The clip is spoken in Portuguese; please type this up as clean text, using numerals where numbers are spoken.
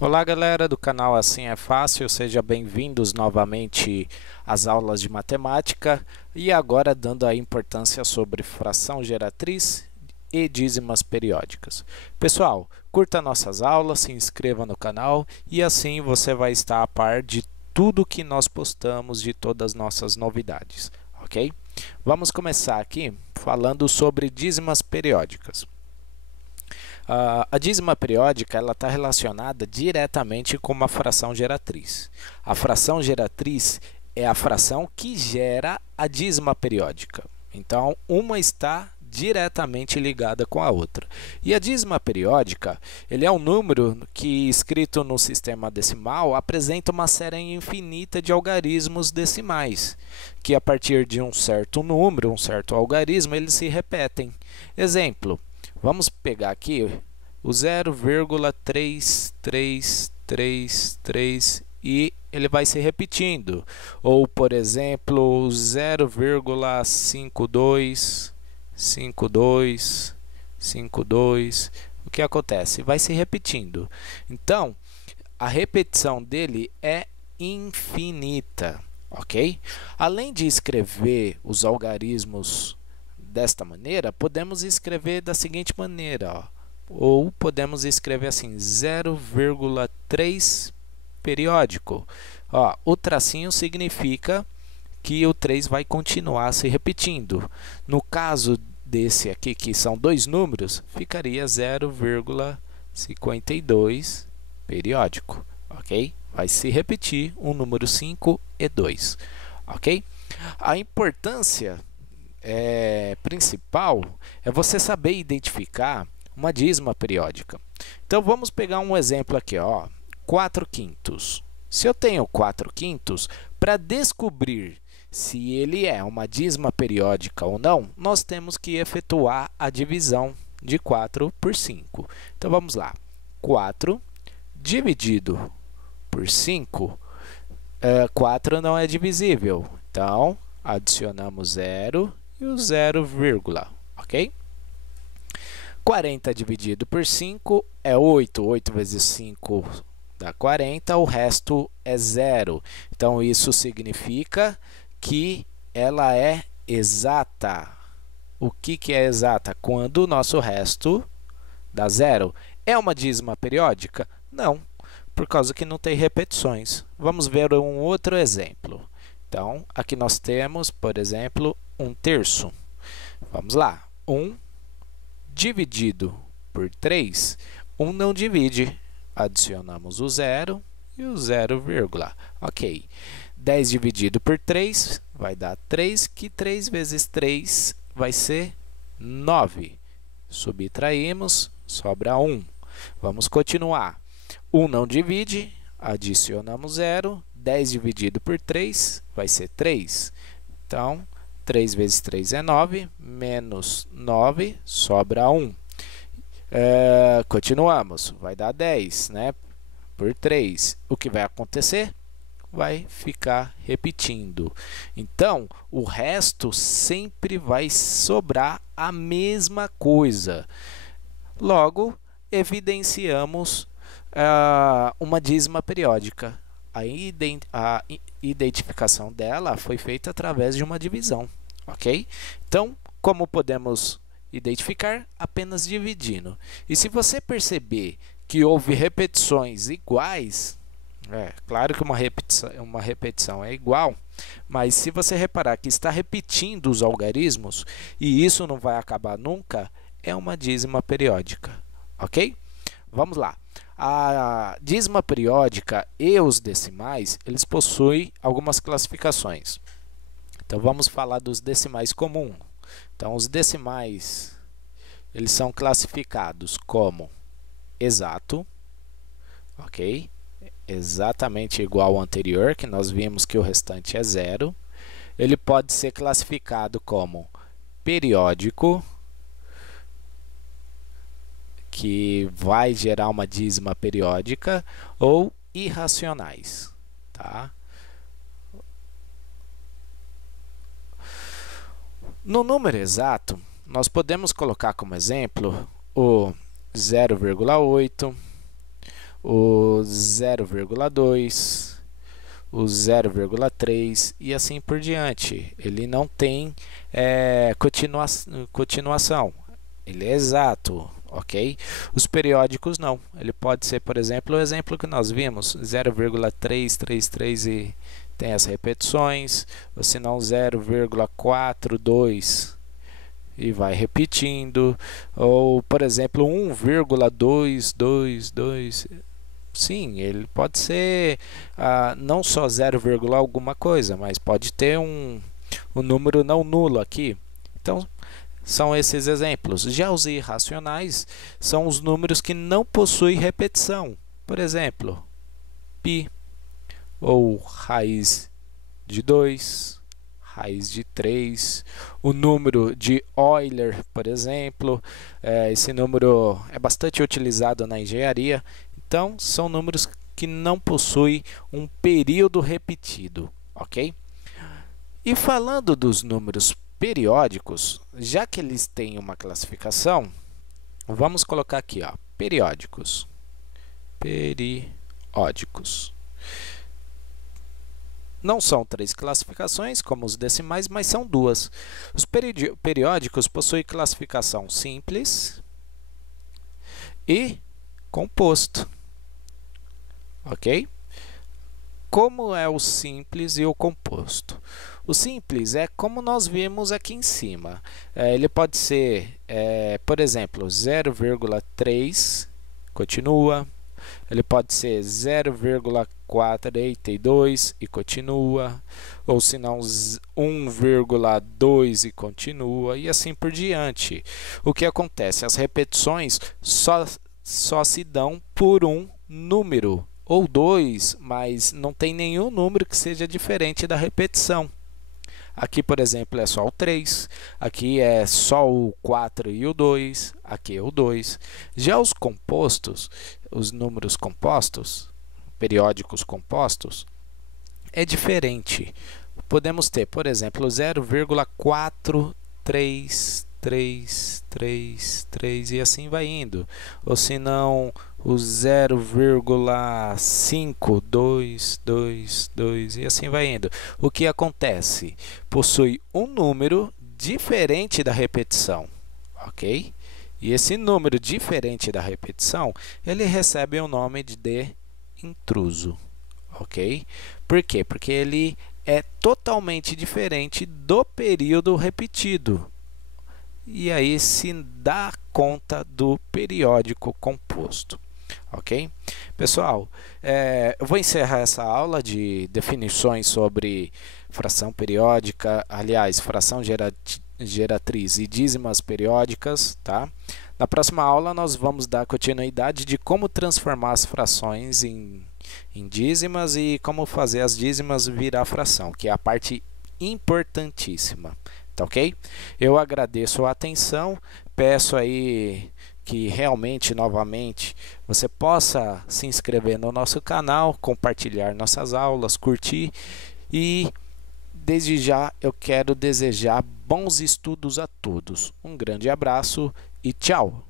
Olá galera do canal Assim é Fácil, sejam bem-vindos novamente às aulas de matemática e agora dando a importância sobre fração geratriz e dízimas periódicas. Pessoal, curta nossas aulas, se inscreva no canal e assim você vai estar a par de tudo que nós postamos, de todas as nossas novidades, ok? Vamos começar aqui falando sobre dízimas periódicas. A dízima periódica está relacionada diretamente com uma fração geratriz. A fração geratriz é a fração que gera a dízima periódica. Então, uma está diretamente ligada com a outra. E a dízima periódica, ele é um número que, escrito no sistema decimal, apresenta uma série infinita de algarismos decimais, que a partir de um certo número, um certo algarismo, eles se repetem. Exemplo, vamos pegar aqui o 0,3333 e ele vai se repetindo. Ou, por exemplo, 0,525252. O que acontece? Vai se repetindo. Então, a repetição dele é infinita, ok? Além de escrever os algarismos desta maneira, podemos escrever da seguinte maneira, ó. Ou podemos escrever assim, 0,3 periódico. Ó, o tracinho significa que o 3 vai continuar se repetindo. No caso desse aqui, que são dois números, ficaria 0,52 periódico, ok? Vai se repetir o número 5 e 2, ok? A importância principal é você saber identificar uma dízima periódica. Então, vamos pegar um exemplo aqui, ó, 4 quintos. Se eu tenho 4 quintos, para descobrir se ele é uma dízima periódica ou não, nós temos que efetuar a divisão de 4 por 5. Então, vamos lá. 4 dividido por 5, 4 não é divisível. Então, adicionamos 0 e o 0, ok? 40 dividido por 5 é 8. 8 vezes 5 dá 40, o resto é 0. Então, isso significa que ela é exata. O que é exata? Quando o nosso resto dá 0. É uma dízima periódica? Não, por causa que não tem repetições. Vamos ver um outro exemplo. Então, aqui nós temos, por exemplo, 1/3. Vamos lá. 1 dividido por 3, 1 não divide. Adicionamos o 0 e o 0, ok. 10 dividido por 3 vai dar 3, que 3 vezes 3 vai ser 9. Subtraímos, sobra 1. Vamos continuar. 1 não divide, adicionamos 0. 10 dividido por 3 vai ser 3. Então, 3 vezes 3 é 9, menos 9, sobra 1. Continuamos, vai dar 10, né? Por 3. O que vai acontecer? Vai ficar repetindo. Então, o resto sempre vai sobrar a mesma coisa. Logo, evidenciamos uma dízima periódica. A identificação dela foi feita através de uma divisão, ok? Então, como podemos identificar? Apenas dividindo. E se você perceber que houve repetições iguais, claro que uma repetição é igual, mas se você reparar que está repetindo os algarismos, e isso não vai acabar nunca, é uma dízima periódica, ok? Vamos lá. A dízima periódica e os decimais, eles possuem algumas classificações. Então, vamos falar dos decimais comuns. Então, os decimais, eles são classificados como exato, ok? Exatamente igual ao anterior, que nós vimos que o restante é 0. Ele pode ser classificado como periódico, que vai gerar uma dízima periódica, ou irracionais, tá? No número exato, nós podemos colocar como exemplo o 0,8, o 0,2, o 0,3 e assim por diante. Ele não tem continuação, ele é exato, ok? Os periódicos não, ele pode ser, por exemplo, o exemplo que nós vimos, 0,333 e tem as repetições, ou se não 0,42 e vai repetindo, ou por exemplo 1,222. Sim, ele pode ser não só 0, alguma coisa, mas pode ter um número não nulo aqui. Então, são esses exemplos. Já os irracionais são os números que não possuem repetição. Por exemplo, π, ou raiz de 2, raiz de 3, o número de Euler, por exemplo. Esse número é bastante utilizado na engenharia. Então, são números que não possuem um período repetido, ok? E falando dos números periódicos, já que eles têm uma classificação, vamos colocar aqui, ó, periódicos. Periódicos. Não são 3 classificações, como os decimais, mas são 2. Os periódicos possuem classificação simples e composto. Ok? Como é o simples e o composto? O simples é como nós vimos aqui em cima. Ele pode ser, por exemplo, 0,3, continua. Ele pode ser 0,42 e continua. Ou se não, 1,2 e continua. E assim por diante. O que acontece? As repetições só se dão por um número ou 2, mas não tem nenhum número que seja diferente da repetição. Aqui, por exemplo, é só o 3, aqui é só o 4 e o 2, aqui é o 2. Já os compostos, os números compostos, periódicos compostos, é diferente. Podemos ter, por exemplo, 0,4333 e assim vai indo. Ou se não, o 0,522 e assim vai indo. O que acontece? Possui um número diferente da repetição, ok? E esse número diferente da repetição, ele recebe o nome de intruso, ok? Por quê? Porque ele é totalmente diferente do período repetido. E aí se dá conta do periódico composto. Ok? Pessoal, eu vou encerrar essa aula de definições sobre fração periódica, aliás, fração geratriz e dízimas periódicas, tá? Na próxima aula nós vamos dar continuidade de como transformar as frações em dízimas e como fazer as dízimas virar fração, que é a parte importantíssima, tá ok? Eu agradeço a atenção, peço aí que realmente, novamente, você possa se inscrever no nosso canal, compartilhar nossas aulas, curtir e, desde já, eu quero desejar bons estudos a todos. Um grande abraço e tchau!